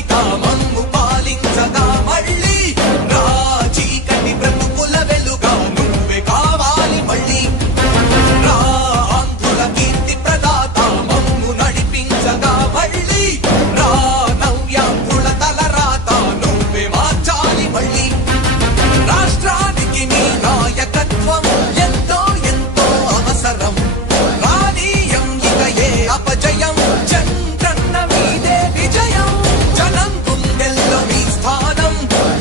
భవిత మమ్ము పాలించగా మళ్ళీ రా చీకటి బ్రతుకుల వెలుగా నువ్వే కావాలి మళ్ళీ రా ఆంధ్రుల కీర్తి ప్రదాత మమ్ము నడిపించగా మళ్ళీ రా నవ్యాంధ్రుల తలరాత నువ్వే మార్చాలి మళ్ళీ రాష్ట్రానికి నీ నాయకత్వం ఎంతో ఎంతో అవసరం రానీయం ఇక ఏ అపజయం చంద్రన్న మీదే విజయం జనం గుండెల్లో మీ స్థానం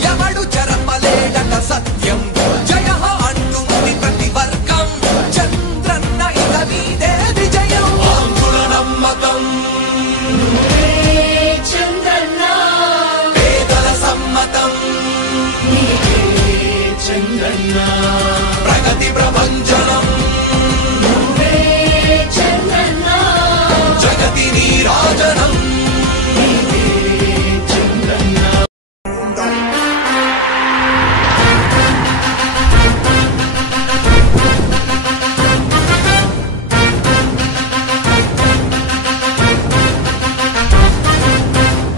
ఎవడు చెరపలేడట సత్యం జయ అంటుంది ప్రతి వర్గం చంద్రన్న ఇక మీదే విజయం ఆంధ్రుల నమ్మకం చంద్రన్న పేదల సమ్మతం చంద్రన్న ప్రగతి ప్రభంజనం చంద్రన్న జగతి నీరాజనం చంద్రన్న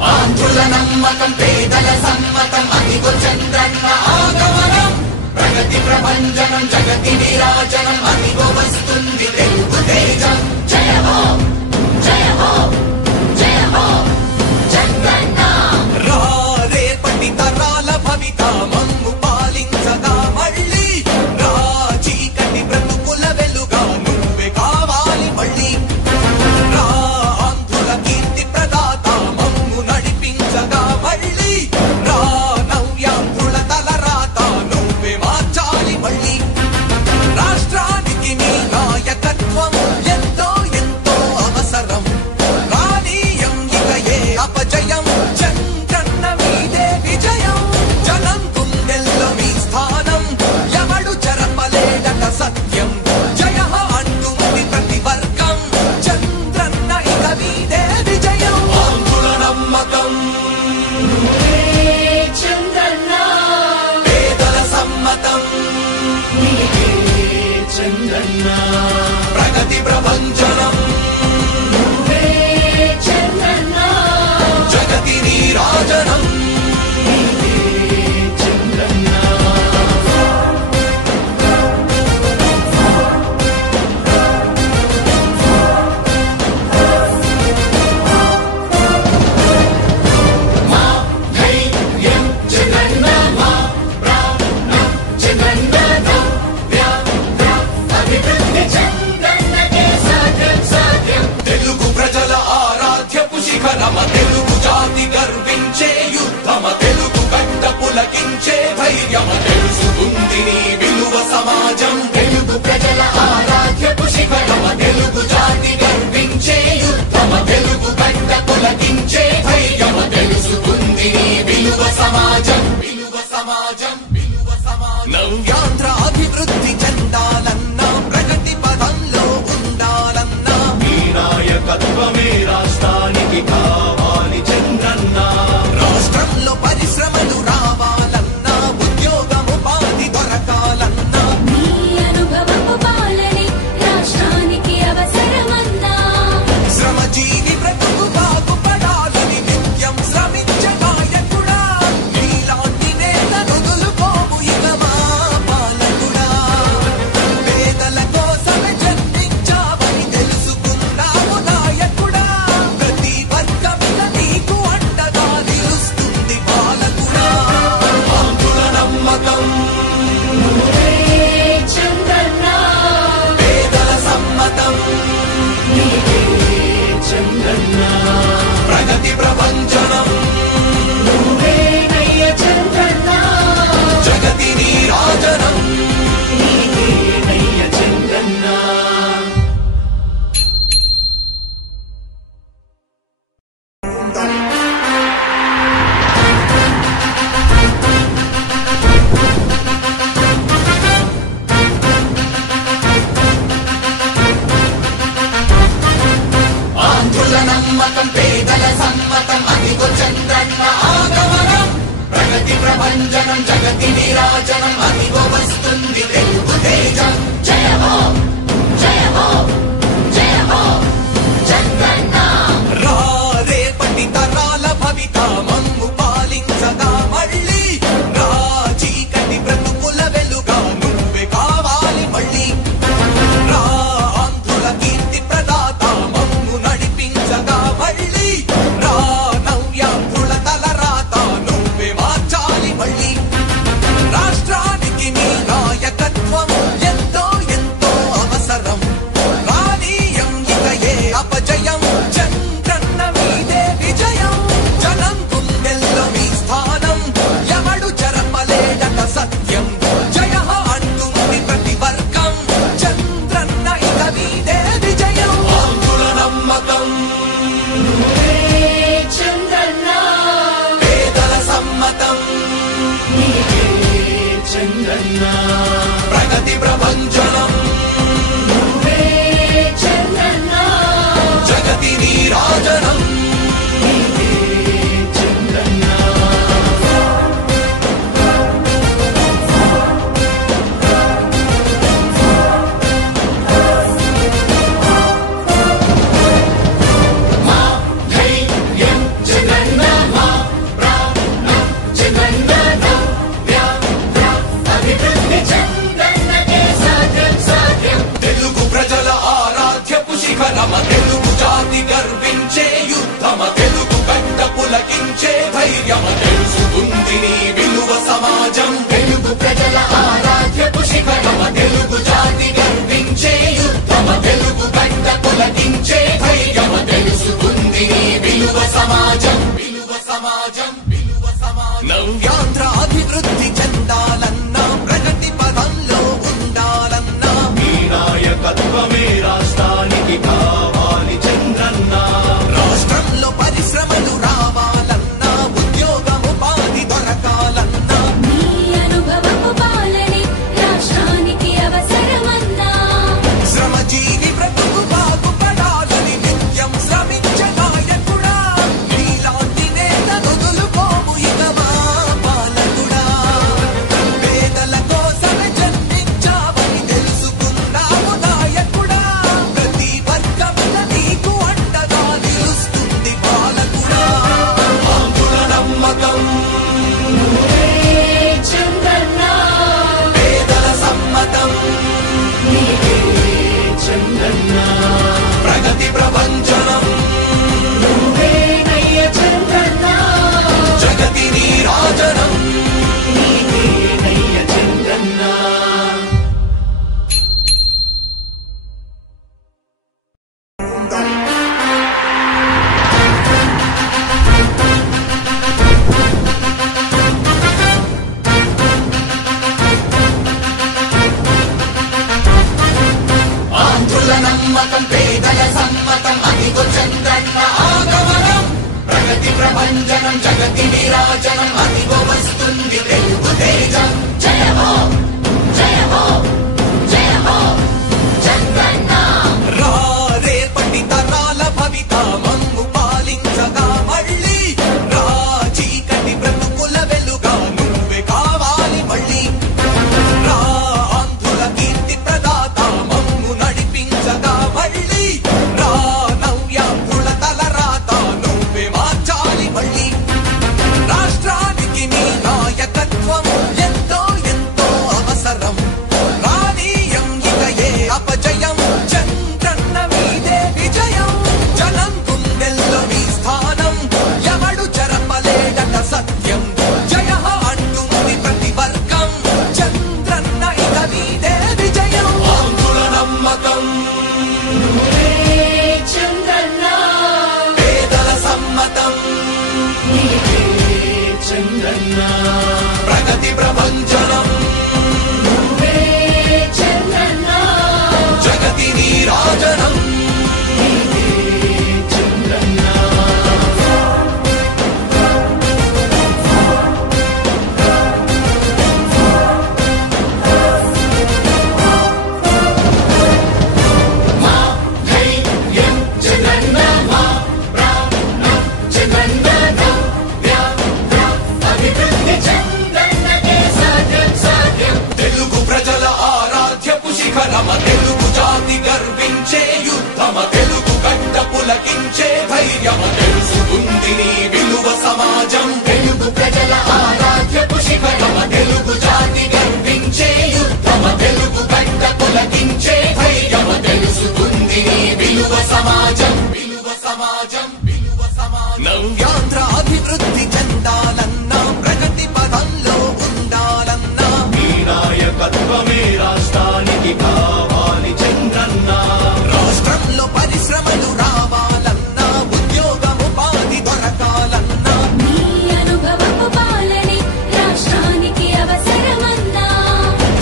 ఆంధ్రుల నమ్మకం పేదల సమ్మతం అదిగో చంద్రన్న ఆగమనం ప్రగతి ప్రభంజనం జగతి నీరాజనం అదిగో వస్తుంది తెలుగు తేజం జయ హో జయ హో జయ హో చంద్రన్న రా రేపటి తరాల భవిత మమ్ము పాలించగా మళ్ళీ రా చీకటి బ్రతుకుల వెలుగా నువ్వే కావాలి మళ్ళీ రా ఆంధ్రుల కీర్తి ప్రదాత మమ్ము నడిపించగా మళ్ళీ రా నవ్యాంధ్రుల తలరాత నువ్వే మార్చాలి మళ్ళీ రాష్ట్రానికి నీ నాయకత్వం ఎంతో ఎంతో అవసరం రానీయం ఇక ఏ అపజయం చంద్రన్న మీదే విజయం జనం గుండెల్లో మీ స్థానం ఎవడు చెరపలేడట సత్యం జయ అంటుంది ప్రతి వర్గం చంద్రన్న ఇక మీదే విజయం ఆంధ్రుల నమ్మకం చంద్రన్న పేదల సమ్మతం చంద్రన్న ప్రగతి ప్రభంజనం చంద్రన్న జగతి నీరాజనం చంద్రన్న మా ధైర్యం చంద్రన్న మా ప్రాణం చంద్రన్న అభివృద్ధి చంద్రన్నకే సాధ్యం సాధ్యం తెలుగు ప్రజల ఆరాధ్యపు శిఖరమ తెలుగు జాతి గర్వించే యుద్ధమ తెలుగు గడ్డ పులకించే ధైర్యమ తెలుసుకుంది నీ విలువ సమాజం తెలుగు ప్రజల ఆరాధ్యపు శిఖరమ తెలుగు జాతి గర్వించే యుద్ధమ తెలుగు గడ్డ పులకించే ధైర్యమ తెలుసుకుంది నీ విలువ సమాజం విలువ సమాజం విలువ సమాజం నవ్యాంధ్ర అభివృద్ధి చెందాలన్నా ప్రగతి పదంలో ఉండాలన్నా నీ నాయకత్వమే రాష్ట్రానికి కావాలి చంద్రన్న రాష్ట్రంలో పరిశ్రమలు రావాలన్నా ఉద్యోగం ఉపాధి దొరకాలన్నా నీ అనుభవపు పాలనే రాష్ట్రానికి అవసరమన్నా శ్రమజీవి బ్రతుకు బాగుపడాలని నిత్యం శ్రమించే నాయకుడా నీలాంటి నేతను వదులుకోవు ఇక మా పాలకుడా పేదల కోసమే జన్మించావని తెలుసుకున్నావు నాయకుడా ప్రతి వర్గమిక నీకు అండగా నిలుస్తుంది పాలకుడా ఆంధ్రుల నమ్మకం చంద్రన్న పేదల సమ్మతం చంద్రన్న ప్రగతి ప్రభంజనం నువ్వేనయ్య చంద్రన్న జగతి నీరాజనం నీవేనయ్య చంద్రన్న ఆంధ్రుల నమ్మకం పేదల సమ్మతం అదిగో చంద్రన్న ఆగమనం ప్రగతి ప్రభంజనం జగతి నీరాజనం అదిగో వస్తుంది తెలుగు తేజం జయ హో జయ హో జయ హో చంద్రన్న రా రేపటి తరా ప్రభంజనం జగతి విరాజనం అదిగో వస్తుంది తెలుగు తేజం జయ హో జయ హో జయ హో చంద్రన్న రా రేపటి తరాల భవిత మమ్ము పాలించగా మళ్ళీ రా చీకటి బ్రతుకుల వెలుగా నువ్వే కావాలి మళ్ళీ రా ఆంధ్రుల కీర్తి ప్రదాత మమ్ము నడిపించగా మళ్ళీ రా నవ్యాంధ్రుల తలరాత నువ్వే మార్చాలి మళ్ళీ రాష్ట్రానికి నీ నాయకత్వం ఎంతో ఎంతో అవసరం రానీయం ఇక ఏ అపజయం చంద్రన్న మీదే విజయం జనం గుండెల్లో మీ స్థానం ఎవడు చెరపలేడట సత్యం జయ అంటుంది ప్రతి వర్గం చంద్రన్న ఇక మీదే విజయం ఆంధ్రుల నమ్మకం చంద్రన్న పేదల సమ్మతం చంద్రన్న ప్రగతి ప్రభంజనం చంద్రన్న జగతి నీరాజనం చంద్రన్న మా ధైర్యం చంద్రన్న మా ప్రాణం చంద్రన్న నవ్య అభివృద్ధి చంద్రన్నకే సాధ్యం సాధ్యం తెలుగు ప్రజల ఆరాధ్యపు శిఖరమ తెలుగు జాతి గర్వించే యుద్ధమ తెలుగు గడ్డ పులకించే ధైర్యమ తెలుసుకుంది నీ విలువ సమాజం తెలుగు ప్రజల ఆరాధ్యపు శిఖరమ తెలుగు జాతి గర్వించే యుద్ధమ తెలుగు గడ్డ పులకించే ధైర్యమ తెలుసుకుంది నీ విలువ సమాజం విలువ సమాజం విలువ సమాజం నవ్యాంధ్ర అభివృద్ధి చెందాలన్నా ప్రగతి పదంలో ఉండాలన్నా నీ నాయకత్వమే రాష్ట్రానికి కావాలి చంద్రన్న రాష్ట్రంలో పరిశ్రమలు రావాలన్నా ఉద్యోగం ఉపాధి దొరకాలన్నా నీ అనుభవపు పాలనే రాష్ట్రానికి అవసరమన్నా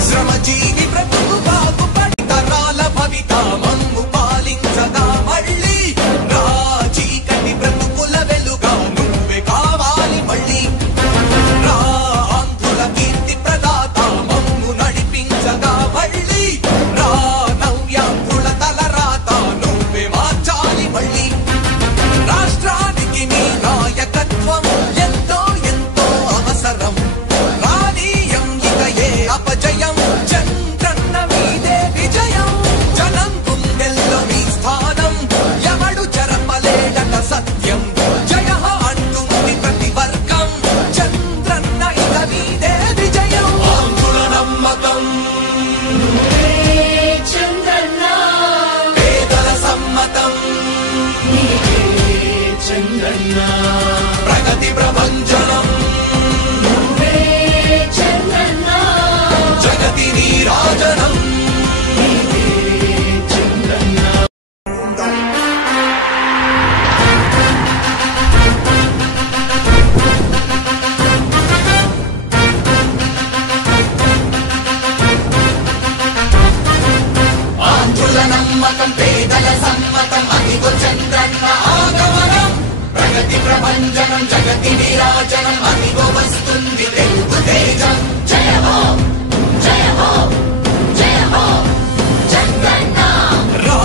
శ్రమజీవి బ్రతుకు బాగుపడి తరాల భవిత మమ్ము పాలించగా మళ్ళీ రా చీకటి బ్రతుకుల వెలుగా నువ్వే కావాలి మళ్ళీ రా ఆంధ్రుల కీర్తి ప్రదాత మమ్ము నడిపించగా మళ్ళీ రా నవ్యాంధ్రుల తలరాత నువ్వే మార్చాలి మళ్ళీ రాష్ట్రానికి నీ నాయకత్వం ఎంతో ఎంతో అవసరం రానీయం ఇక ఏ అపజయం చంద్రన్న మీదే విజయం జనం గుండెల్లో మీ స్థానం ఎవడు చెరపలేడట సత్యం జయ అంటుంది ప్రతి వర్గం చంద్రన్న ఇక మీదే విజయం ఆంధ్రుల నమ్మకం చంద్రన్న పేదల సమ్మతం చంద్రన్న ప్రగతి ప్రభంజనం చంద్రన్న జగతి నీరాజనం చంద్రన్న ఆంధ్రుల నమ్మకం పేదల సమ్మతం అదిగో చంద్రన్న ఆగమనం ప్రగతి ప్రభంజనం జగతి విరాజనం అదిగో వస్తుంది తెలుగు తేజం జయ హో జయ హో జయ హో చంద్రన్న రా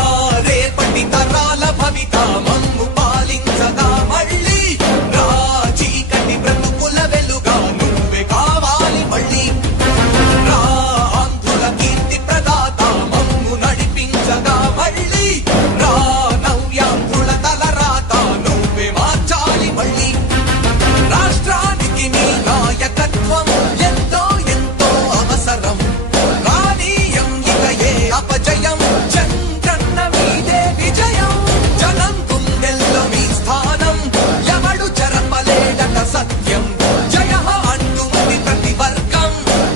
రేపటి తరాల భవిత మమ్ము పాలించగా మళ్ళీ రా చీకటి బ్రతుకుల వెలుగా నువ్వే కావాలి మళ్ళీ రా ఆంధ్రుల కీర్తి ప్రదాత మమ్ము నడిపించగా మళ్ళీ రా నవ్యాంధ్రుల తలరాత నువ్వే మార్చాలి మళ్ళీ రాష్ట్రానికి నీ నాయకత్వం ఎంతో ఎంతో అవసరం రానీయం ఇక ఏ అపజయం చంద్రన్న మీదే విజయం జనం గుండెల్లో మీ స్థానం ఎవడు చెరపలేడట సత్యం జయ అంటుంది ప్రతి వర్గం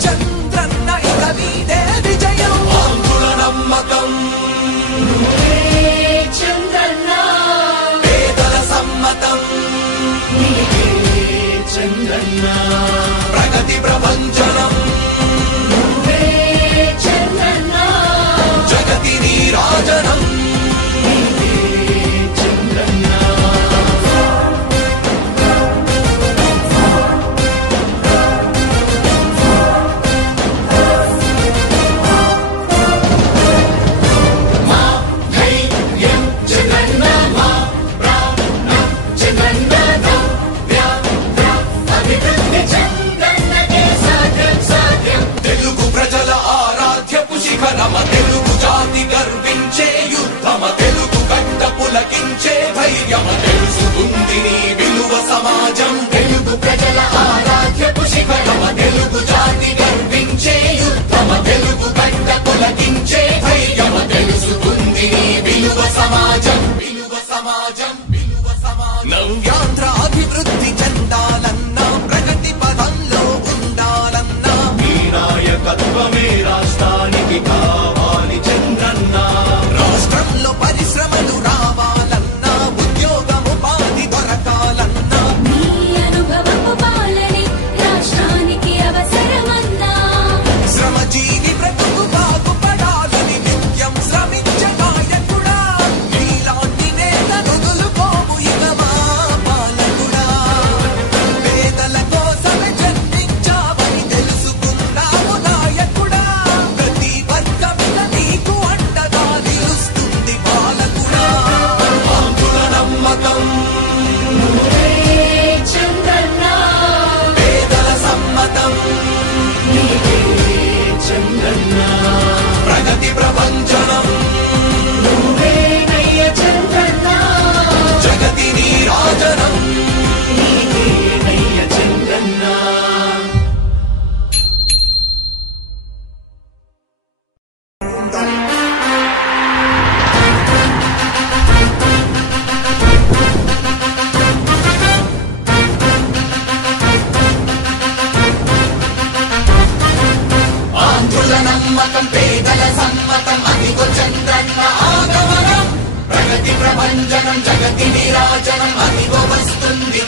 చంద్రన్న ఇక మీదే విజయం ఆంధ్రుల నమ్మకం చంద్రన్న పేదల సమ్మతం చంద్రన్న ప్రగతి ప్రభంజనం చంద్రన్న జగతి నీరాజనం చంద్రన్న సమాజం తెలుగు ప్రజల ఆరాధ్యపు శిఖరమ తెలుగు జాతి గర్వించే యుద్ధమ తెలుగు గడ్డ పులకించే ధైర్యమ తెలుసుకుంది నీ విలువ సమాజం విలువ సమాజం విలువ సమాజం నవ్యాంధ్ర అభివృద్ధి చెందాలన్నా ప్రగతి పదంలో ఉండాలన్నా నీ నాయకత్వమే రాష్ట్రానికి కావాలి చంద్రన్న రాష్ట్రంలో పరిశ్రమలు రావాలన్నా ఉద్యోగముపాధి దొరకాలన్నా నీ అనుభవపు పాలనే రాష్ట్రానికి అవసరమన్నా శ్రమజీవి బ్రతుకు బాగుపడాలని నిత్యం శ్రమించే నాయకుడా నీలాంటి నేత వదులుకోము ఇక మా పాలకుడా పేదల కోసమే జన్మించావని తెలుసుకున్నావు నాయకుడా ప్రతి వర్గమిక నీకు అండగా నిలుస్తుంది పాలకుడా ఆంధ్రుల నమ్మకం చంద్రన్న పేదల సమ్మతం నీకే చంద్రన్న ప్రగతి ప్రపంచనం నువ్వేనయ్య చంద్రన్న జగతి నీరాజనం నీకేనయ్య చంద్రన్న ఆంధ్రుల నమ్మకం పేదల సమ్మతం అదిగో చంద్రన్న ఆగమనం ప్రగతి ప్రభంజనం జగతి నిరాజనం అదిగో వస్తుంది